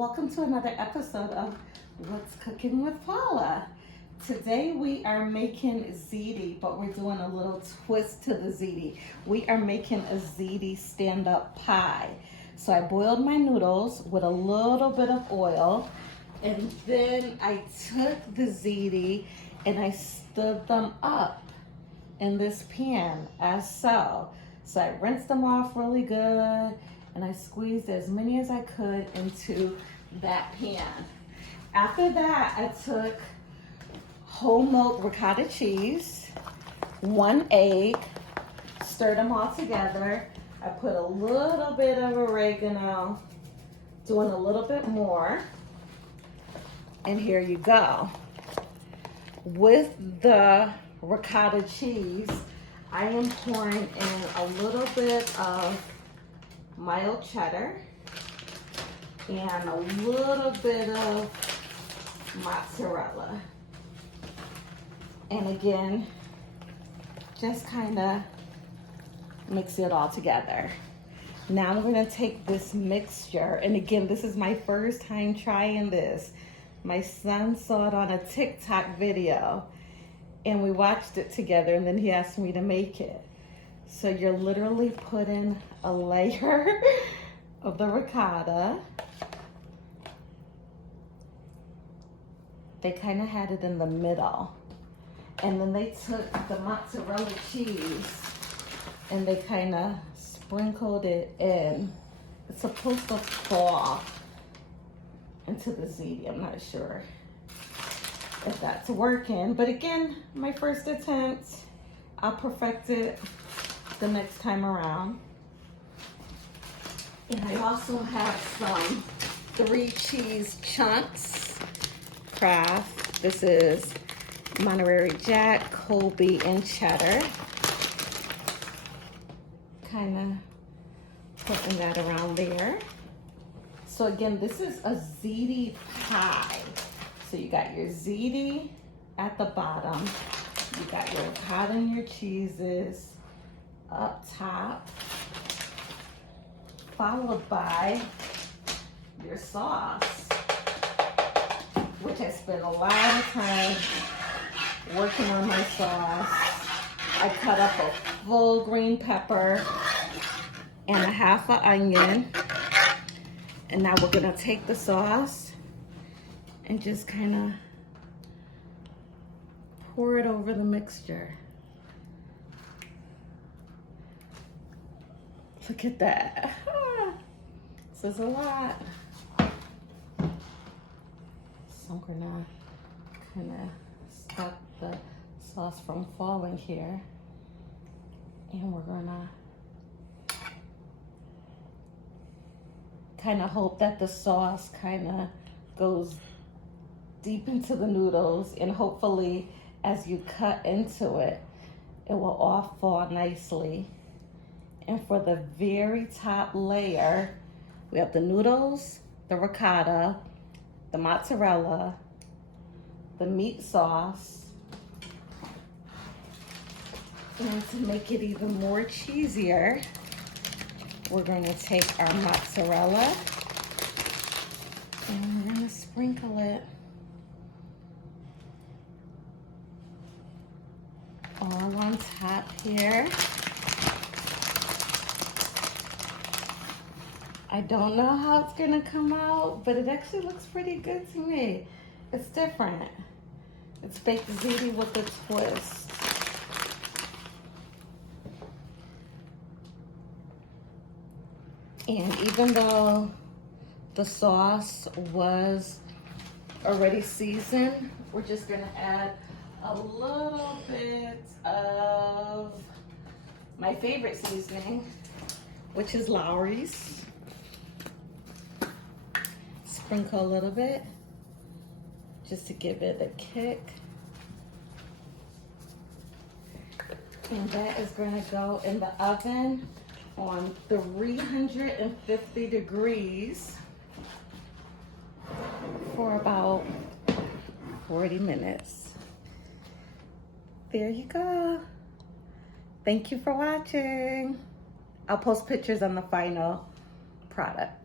Welcome to another episode of What's Cooking with Paula. Today we are making ziti, but we're doing a little twist to the ziti. We are making a ziti stand-up pie. So I boiled my noodles with a little bit of oil, and then I took the ziti and I stood them up in this pan as so. So I rinsed them off really good, and I squeezed as many as I could into that pan. After that, I took whole milk ricotta cheese, 1 egg, stirred them all together. I put a little bit of oregano, doing a little bit more, and here you go. With the ricotta cheese, I am pouring in a little bit of mild cheddar and a little bit of mozzarella. And again, just kind of mix it all together. Now I'm gonna take this mixture, and again, this is my first time trying this. My son saw it on a TikTok video and we watched it together, and then he asked me to make it. So you're literally putting a layer of the ricotta. They kind of had it in the middle. And then they took the mozzarella cheese and they kind of sprinkled it in. It's supposed to fall into the ziti. I'm not sure if that's working, but again, my first attempt. I'll perfect it the next time around. And I also have some 3 cheese chunks, Kraft. This is Monterey Jack, Colby, and cheddar. Kind of putting that around there. So again, this is a ziti pie. So you got your ziti at the bottom. You got your ricotta and your cheeses up top, followed by your sauce, which I spent a lot of time working on my sauce. I cut up a full green pepper and a half an onion. And now we're gonna take the sauce and just kind of pour it over the mixture. Look at that. This is a lot. So I'm gonna kind of stop the sauce from falling here. And we're gonna kind of hope that the sauce kind of goes deep into the noodles, and hopefully as you cut into it, it will all fall nicely. And for the very top layer, we have the noodles, the ricotta, the mozzarella, the meat sauce. And to make it even more cheesier, we're going to take our mozzarella and we're going to sprinkle it all on top here. I don't know how it's gonna come out, but it actually looks pretty good to me. It's different. It's baked ziti with a twist. And even though the sauce was already seasoned, we're just gonna add a little bit of my favorite seasoning, which is Lowry's. Sprinkle a little bit just to give it a kick. And that is going to go in the oven on 350 degrees for about 40 minutes. There you go. Thank you for watching. I'll post pictures on the final product.